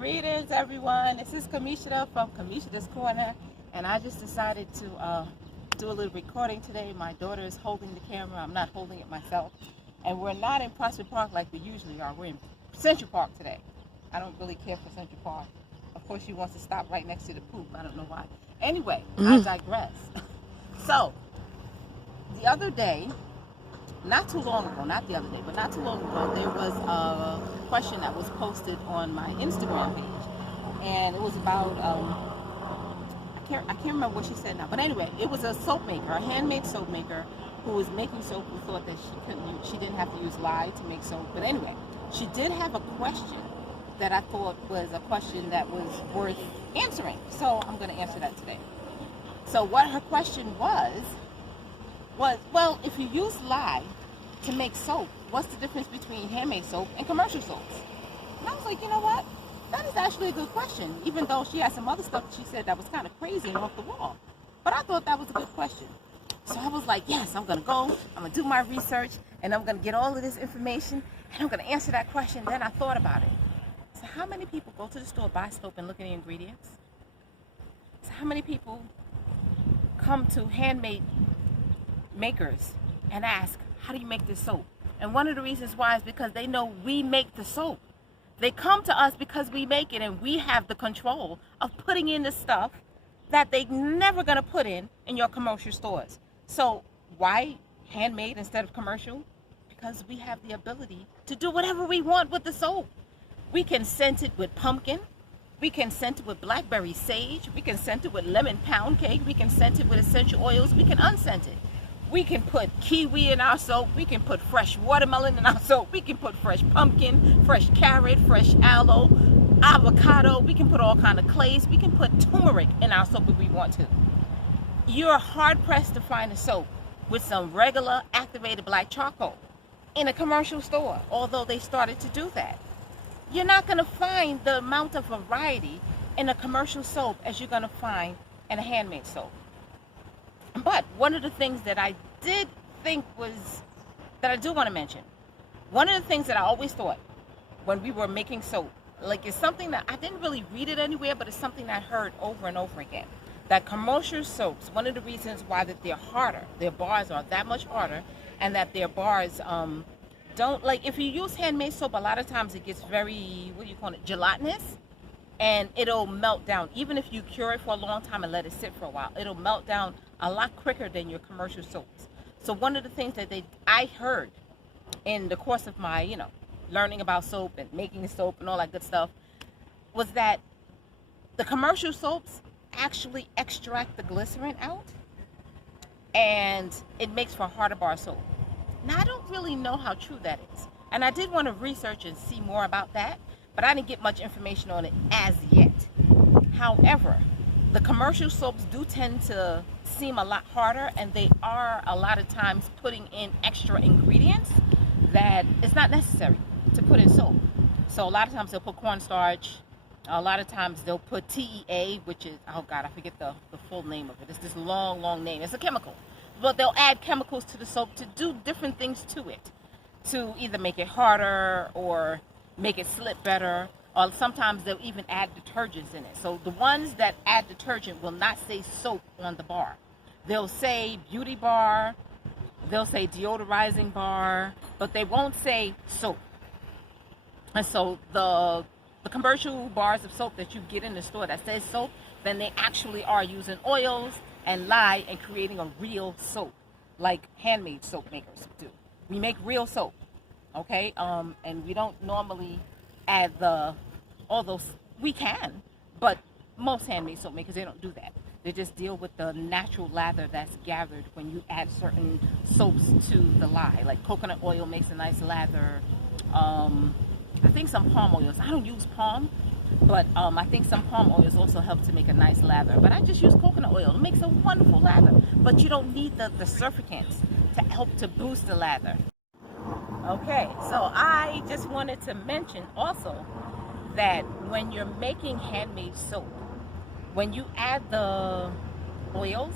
Greetings, everyone. This is Kamisha from Kamisha's Corner, and I just decided to do a little recording today. My daughter is holding the camera. I'm not holding it myself, and we're not in Prospect Park like we usually are. We're in Central Park today. I don't really care for Central Park. Of course, she wants to stop right next to the poop. I don't know why. Anyway, I digress. So, the other day, not too long ago, not the other day, but not too long ago, there was a question that was posted on my Instagram page, and it was about I can't remember what she said now, but anyway, it was a soap maker, a handmade soap maker, who was making soap, who thought that she didn't have to use LYE to make soap. But anyway, she did have a question that I thought was a question that was worth answering, so I'm going to answer that today. So what her question was, well, if you use LYE to make soap, what's the difference between handmade soap and commercial soaps? And I was like, you know what? That is actually a good question, even though she had some other stuff that she said that was kind of crazy and off the wall. But I thought that was a good question. So I was like, yes, I'm going to go, I'm going to do my research, and I'm going to get all of this information, and I'm going to answer that question. Then I thought about it. So how many people go to the store, buy soap, and look at the ingredients? So how many people come to handmade makers and ask, how do you make this soap? And one of the reasons why is because they know we make the soap. They come to us because we make it, and we have the control of putting in the stuff that they never gonna put in your commercial stores. So why handmade instead of commercial? Because we have the ability to do whatever we want with the soap. We can scent it with pumpkin. We can scent it with blackberry sage. We can scent it with lemon pound cake. We can scent it with essential oils. We can unscent it. We can put kiwi in our soap. We can put fresh watermelon in our soap. We can put fresh pumpkin, fresh carrot, fresh aloe, avocado. We can put all kind of clays. We can put turmeric in our soap if we want to. You're hard pressed to find a soap with some regular activated black charcoal in a commercial store, although they started to do that. You're not going to find the amount of variety in a commercial soap as you're going to find in a handmade soap. But one of the things that I did think was, that I do want to mention, one of the things that I always thought when we were making soap, like, it's something that I didn't really read it anywhere, but it's something that I heard over and over again, that commercial soaps, one of the reasons why that they're harder, their bars are that much harder, and that their bars don't, like, if you use handmade soap, a lot of times it gets very, what do you call it, gelatinous, and it'll melt down. Even if you cure it for a long time and let it sit for a while, it'll melt down a lot quicker than your commercial soaps. So one of the things that I heard in the course of my, learning about soap and making the soap and all that good stuff, was that the commercial soaps actually extract the glycerin out, and it makes for harder bar soap. Now, I don't really know how true that is, and I did want to research and see more about that, but I didn't get much information on it as yet. However, the commercial soaps do tend to seem a lot harder, and they are a lot of times putting in extra ingredients that it's not necessary to put in soap. So a lot of times they'll put cornstarch. A lot of times they'll put TEA, which is, oh God, I forget the full name of it. It's this long name. It's a chemical. But they'll add chemicals to the soap to do different things to it, to either make it harder or make it slip better, or sometimes they'll even add detergents in it. So the ones that add detergent will not say soap on the bar. They'll say beauty bar, they'll say deodorizing bar, but they won't say soap. And so the commercial bars of soap that you get in the store that says soap, then they actually are using oils and LYE and creating a real soap, like handmade soap makers do. We make real soap, okay? And we don't normally add although we can, but most handmade soap makers, they don't do that. They just deal with the natural lather that's gathered when you add certain soaps to the LYE. Like coconut oil makes a nice lather. I think some palm oils. I don't use palm, but I think some palm oils also help to make a nice lather. But I just use coconut oil. It makes a wonderful lather. But you don't need the surfactants to help to boost the lather. Okay, so I just wanted to mention also that when you're making handmade soap, when you add the oils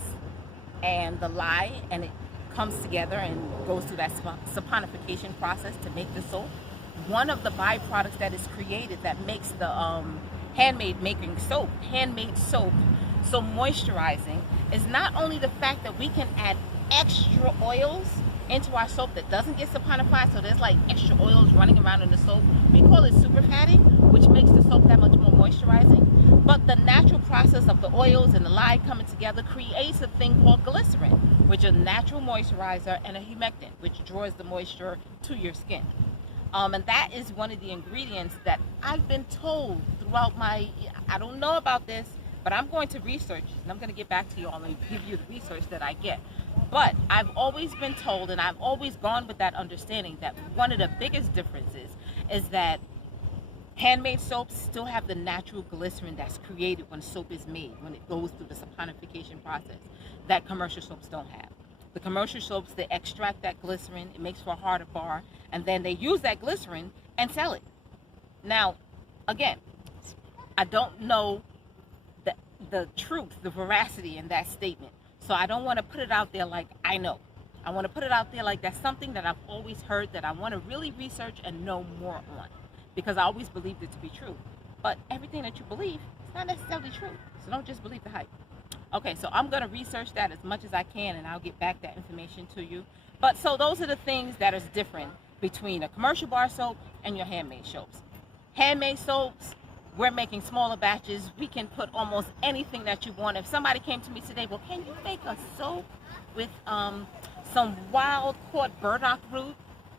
and the LYE and it comes together and goes through that saponification process to make the soap, one of the byproducts that is created that makes the handmade soap so moisturizing is not only the fact that we can add extra oils into our soap that doesn't get saponified, so there's like extra oils running around in the soap. We call it super padding, which makes the soap that much more moisturizing. But the natural process of the oils and the lye coming together creates a thing called glycerin, which is a natural moisturizer, and a humectant, which draws the moisture to your skin. And that is one of the ingredients that I've been told throughout my, I don't know about this, but I'm going to research it, and I'm going to get back to you all and give you the research that I get. But I've always been told, and I've always gone with that understanding, that one of the biggest differences is that handmade soaps still have the natural glycerin that's created when soap is made, when it goes through the saponification process, that commercial soaps don't have. The commercial soaps, they extract that glycerin, it makes for a harder bar, and then they use that glycerin and sell it. Now, again, I don't know the truth, the veracity in that statement. So I don't want to put it out there like I know. I want to put it out there like that's something that I've always heard that I want to really research and know more on, because I always believed it to be true. But everything that you believe is not necessarily true. So don't just believe the hype. Okay, so I'm going to research that as much as I can, and I'll get back that information to you. But so those are the things that is different between a commercial bar soap and your handmade soaps. Handmade soaps, we're making smaller batches. We can put almost anything that you want. If somebody came to me today, well, can you make a soap with some wild caught burdock root?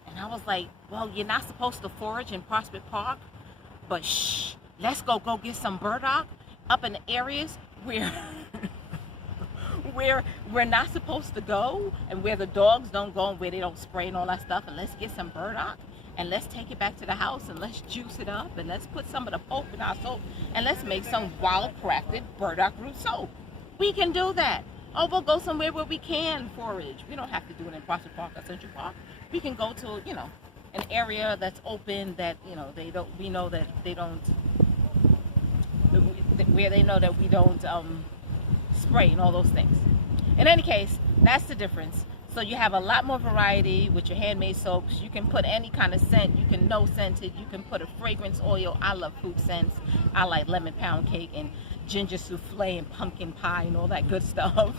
And I was like, well, you're not supposed to forage in Prospect Park, but shh, let's go get some burdock up in the areas where where we're not supposed to go, and where the dogs don't go, and where they don't spray and all that stuff, and let's get some burdock. And let's take it back to the house, and let's juice it up, and let's put some of the pulp in our soap, and let's make some wild crafted burdock root soap. We can do that. Oh, we'll go somewhere where we can forage. We don't have to do it in Prospect Park or Central Park. We can go to, an area that's open, that, where they know that we don't spray and all those things. In any case, that's the difference. So you have a lot more variety with your handmade soaps. You can put any kind of scent. You can no scented. You can put a fragrance oil. I love fruit scents. I like lemon pound cake and ginger souffle and pumpkin pie and all that good stuff.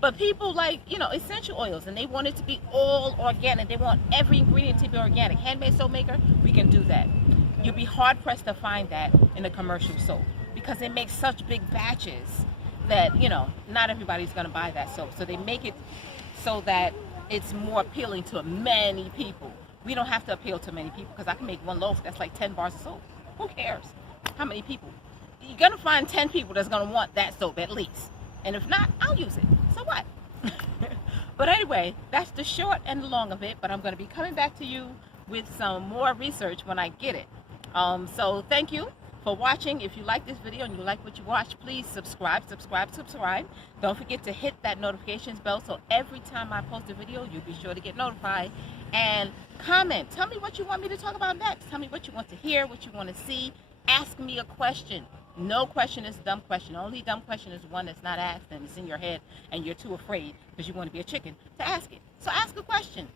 But people like, essential oils, and they want it to be all organic. They want every ingredient to be organic. Handmade soap maker, we can do that. You'll be hard pressed to find that in a commercial soap, because they make such big batches that, not everybody's going to buy that soap. So they make it so that it's more appealing to many people. We don't have to appeal to many people, because I can make one loaf that's like 10 bars of soap. Who cares how many people? You're gonna find 10 people that's gonna want that soap at least, and if not, I'll use it. So what? But anyway, that's the short and the long of it. But I'm going to be coming back to you with some more research when I get it. So thank you for watching. If you like this video and you like what you watch, please subscribe. Don't forget to hit that notifications bell, so every time I post a video, you'll be sure to get notified. And comment. Tell me what you want me to talk about next. Tell me what you want to hear, what you want to see. Ask me a question. No question is a dumb question. The only dumb question is one that's not asked and it's in your head and you're too afraid because you want to be a chicken to ask it. So ask a question.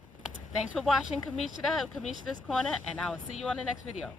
Thanks for watching Kamishida's Corner, and I will see you on the next video.